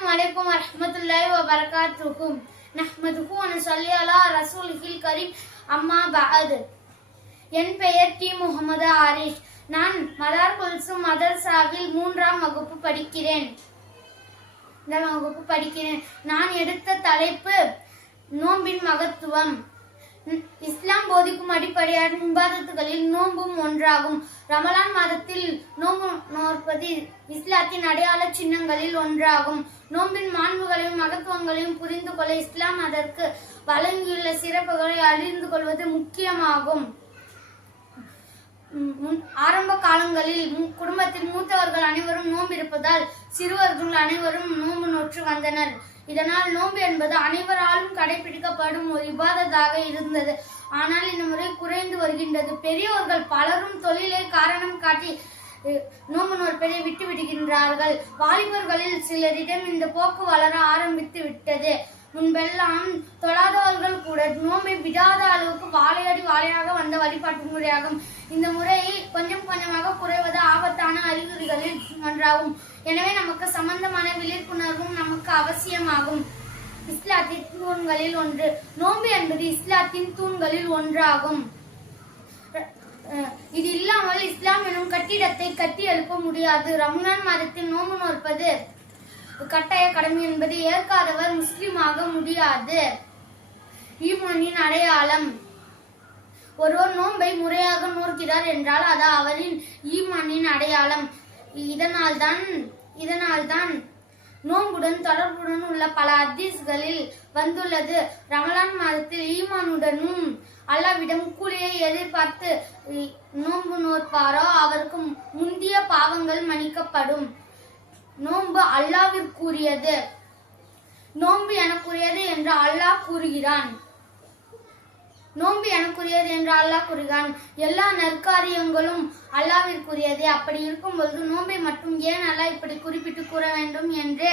السلام عليكم ورحمة الله وبركاته نحمده ونصلي على رسوله الكريم أما بعد என் பெயர் டி. முகமது ஆரிஷ். நான் மதார் குல்சும் மதர்சாவில் மூன்றாம் வகுப்பு படிக்கிறேன். வகுப்பு படிக்கிறேன். நான் எடுத்த தலைப்பு நோம்பின் மகத்துவம். இஸ்லாம் போதிக்கும் அடிப்படையான விவாதத்துகளில் நோம்பும் ஒன்றாகும். ரமலான் மதத்தில் நோம்பு நோற்பது இஸ்லாத்தின் அடையாள சின்னங்களில் ஒன்றாகும். நோம்பின் மாண்புகளையும் மகத்துவங்களையும் புரிந்து கொள்ள இஸ்லாம் அதற்கு வழங்கியுள்ள சிறப்புகளை அறிந்து கொள்வது முக்கியமாகும். ஆரம்ப காலங்களில் குடும்பத்தில் மூத்தவர்கள் அனைவரும் நோன்பு இருப்பதால் சிறுவர்கள் அனைவரும் நோன்பு நோற்று வந்தனர். இதனால் நோன்பு என்பது அனைவராலும் கடைபிடிக்கப்படும் ஒரு இபாதத்தாக இருந்தது. ஆனால் இந்த முறை குறைந்து வருகின்றது. பெரியவர்கள் பலரும் தொழிலை காரணம் காட்டி நோம்பு நோன்பு நோற்பதை விட்டு விடுகின்றார்கள். வாலிபர்களில் சிலரிடம் இந்த போக்கு வளர ஆரம்பித்து விட்டது. முன்பெல்லாம் தொழாதவர்கள் கூட நோம்பை விடாத அளவுக்கு வாழையடி வாழையாக வந்த வழிபாட்டு முறையாகும். இந்த முறை கொஞ்சம் கொஞ்சமாக குறைவது ஆபத்தான அறிகுறிகளில் ஒன்றாகும். எனவே நமக்கு சம்பந்தமான விழிப்புணர்வும் நமக்கு அவசியமாகும். இஸ்லாத்தின் தூண்களில் ஒன்று. நோம்பு என்பது இஸ்லாத்தின் தூண்களில் ஒன்றாகும். இது இல்லாமல் இஸ்லாம் கட்டிடத்தை கட்டி எழுப்ப முடியாது. ரம்ஜான் மாதத்தில் நோம்பு நோற்பது கட்டாய கடமை என்பதை ஏற்காதவர் முஸ்லிமாக முடியாது. ஈமானின் அடையாளம். ஒருவர் நோன்பை முறையாக நோக்கிறார் என்றால் அது அவரின் ஈமானின் அடையாளம். இதனால்தான் இதனால்தான் நோன்புடன் தொடர்புடன் உள்ள பல ஹதீஸ்களில் வந்துள்ளது. ரமலான் மாதத்தில் ஈமானுடனும் அல்லாவிடம் கூலியை எதிர்பார்த்து நோன்பு நோற்பாரோ அவருக்கு முந்திய பாவங்கள் மன்னிக்கப்படும். நோன்பு அல்லாவிற்குரியது. நோன்பு எனக்குரியது என்று அல்லாஹ் கூறுகிறான். நோன்பு எனக்குரியது என்று அல்லாஹ் கூறுகிறான். எல்லா நற்காரியங்களும் அல்லாவிற்குரியதே அப்படி இருக்கும் பொழுது நோன்பை மட்டும் ஏன் அல்லாஹ் இப்படி குறிப்பிட்டு கூற வேண்டும் என்று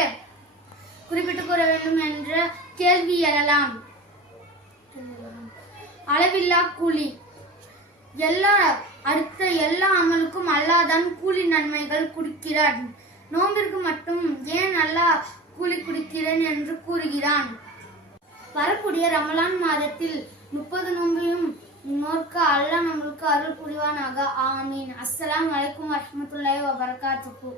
குறிப்பிட்டு கூற வேண்டும் என்ற கேள்வி எழலாம். அளவில்லா கூலி. எல்லா அடுத்த எல்லா அமலுக்கும் அல்லாஹ் தான் கூலி நன்மைகள் கொடுக்கிறான். நோம்பிற்கு மட்டும் ஏன் அல்லாஹ் கூலி கொடுக்கிறேன் என்று கூறுகிறான். வரக்கூடிய ரமலான் மாதத்தில் முப்பது நோன்பையும் நோக்க அல்லாஹ் நம்மளுக்கு அருள் புரிவானாக. ஆமீன். அஸ்ஸலாமு அலைக்கும் வரஹ்மத்துல்லாஹி வபரகாத்துஹு.